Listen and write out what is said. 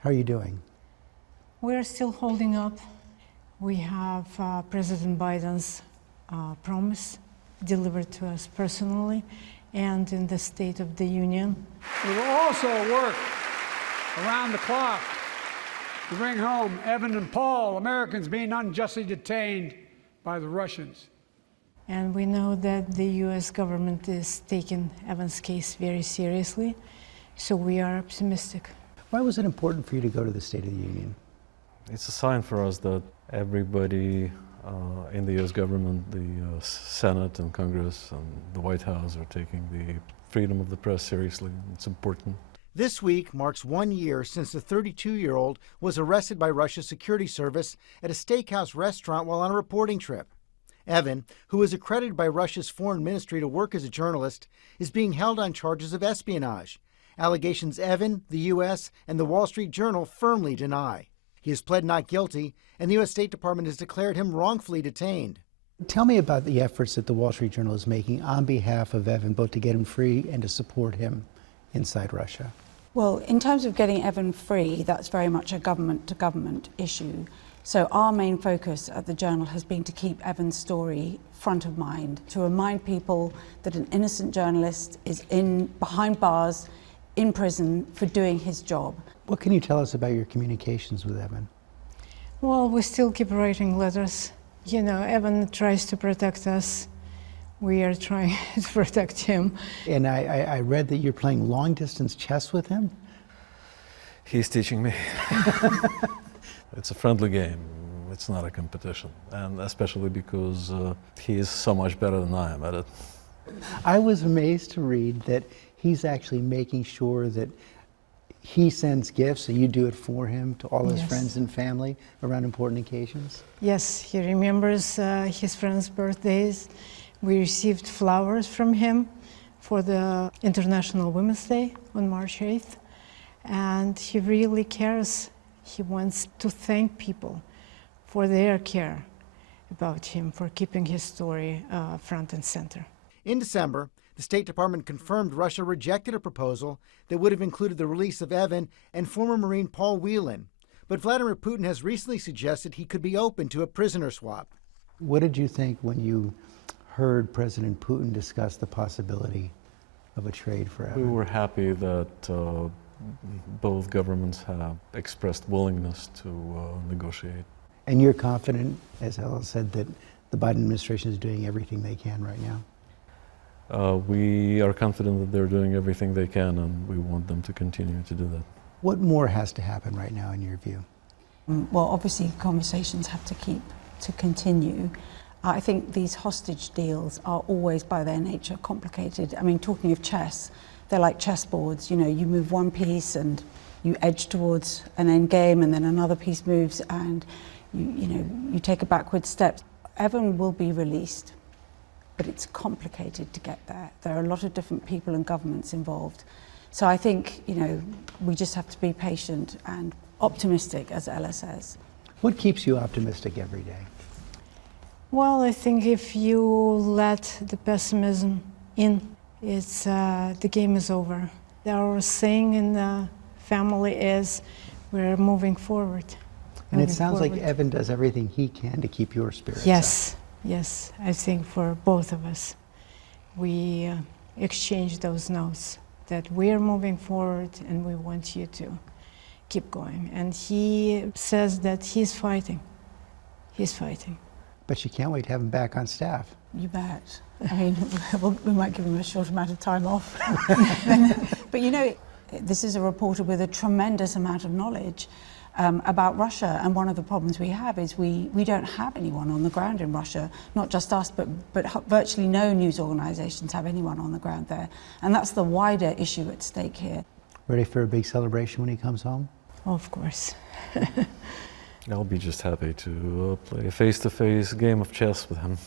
How are you doing? We're still holding up. We have President Biden's promise delivered to us personally and in the State of the Union. We will also work around the clock to bring home Evan and Paul, Americans being unjustly detained by the Russians. And we know that the U.S. government is taking Evan's case very seriously, so we are optimistic. Why was it important for you to go to the State of the Union? It's a sign for us that everybody in the U.S. government, the Senate and Congress and the White House are taking the freedom of the press seriously. It's important. This week marks 1 year since the 32-year-old was arrested by Russia's security service at a steakhouse restaurant while on a reporting trip. Evan, who is accredited by Russia's foreign ministry to work as a journalist, is being held on charges of espionage, allegations Evan, the U.S., and the Wall Street Journal firmly deny. He has pled not guilty, and the U.S. State Department has declared him wrongfully detained. Tell me about the efforts that the Wall Street Journal is making on behalf of Evan, both to get him free and to support him inside Russia. Well, in terms of getting Evan free, that's very much a government-to-government issue. So our main focus at the Journal has been to keep Evan's story front of mind, to remind people that an innocent journalist is behind bars, in prison for doing his job. What can you tell us about your communications with Evan? Well, we still keep writing letters. You know, Evan tries to protect us. We are trying to protect him. And I read that you're playing long-distance chess with him? He's teaching me. It's a friendly game. It's not a competition. And especially because he is so much better than I am at it. I was amazed to read that he's actually making sure that he sends gifts, and you do it for him, to all his friends and family around important occasions? Yes, he remembers his friends' birthdays. We received flowers from him for the International Women's Day on March 8th. And he really cares. He wants to thank people for their care about him, for keeping his story front and center. In December, the State Department confirmed Russia rejected a proposal that would have included the release of Evan and former Marine Paul Whelan. But Vladimir Putin has recently suggested he could be open to a prisoner swap. What did you think when you heard President Putin discuss the possibility of a trade for Evan? We were happy that both governments have expressed willingness to negotiate. And you're confident, as Ella said, that the Biden administration is doing everything they can right now? We are confident that they're doing everything they can, and we want them to continue to do that. What more has to happen right now, in your view? Well, obviously, conversations have to continue. I think these hostage deals are always, by their nature, complicated. I mean, talking of chess, they're like chessboards. You know, you move one piece and you edge towards an end game, and then another piece moves, and you take a backward step. Evan will be released, but it's complicated to get there. There are a lot of different people and governments involved. So I think, we just have to be patient and optimistic, as Ella says. What keeps you optimistic every day? Well, I think if you let the pessimism in, it's the game is over. Our saying in the family is, we're moving forward. And it sounds like Evan does everything he can to keep your spirits up. Yes, I think for both of us, we exchange those notes that we're moving forward and we want you to keep going. And he says that he's fighting. He's fighting. But you can't wait to have him back on staff. You bet. I mean, we might give him a short amount of time off. But this is a reporter with a tremendous amount of knowledge about Russia, and one of the problems we have is we don't have anyone on the ground in Russia, not just us, but virtually no news organizations have anyone on the ground there, and that's the wider issue at stake here. Ready for a big celebration when he comes home? Of course. I'll be just happy to play a face-to-face game of chess with him.